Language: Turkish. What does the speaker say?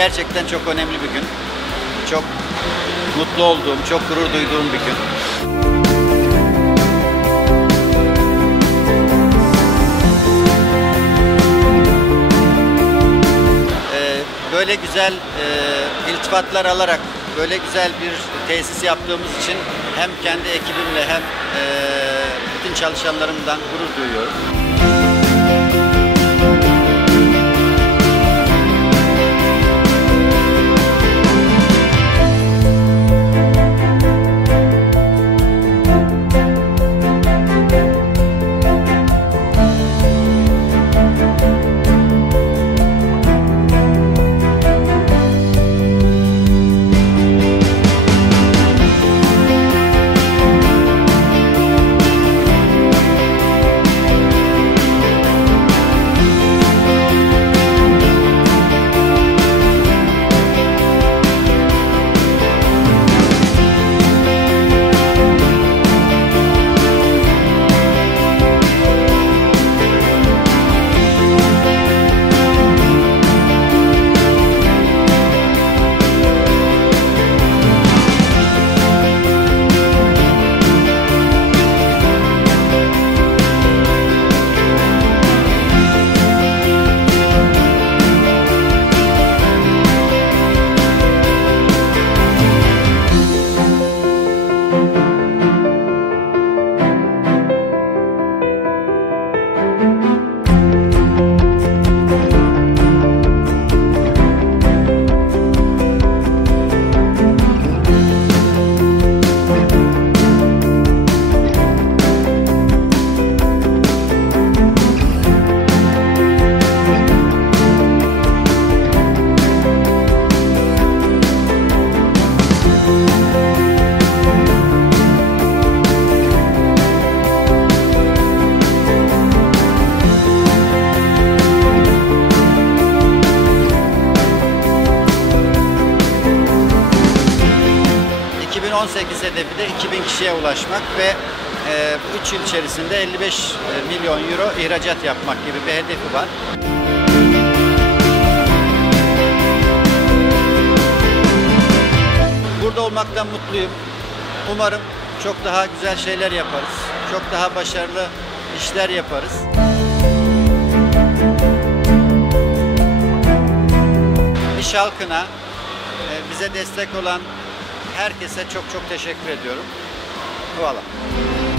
gerçekten çok önemli bir gün. Çok mutlu olduğum, çok gurur duyduğum bir gün. Böyle güzel iltifatlar alarak böyle güzel bir tesis yaptığımız için hem kendi ekibimle hem bütün çalışanlarımdan gurur duyuyorum. Hedefi de 2000 kişiye ulaşmak ve 3 yıl içerisinde 55 milyon euro ihracat yapmak gibi bir hedefi var. Burada olmaktan mutluyum. Umarım çok daha güzel şeyler yaparız. Çok daha başarılı işler yaparız. İş halkına, bize destek olan herkese çok teşekkür ediyorum. Voilà.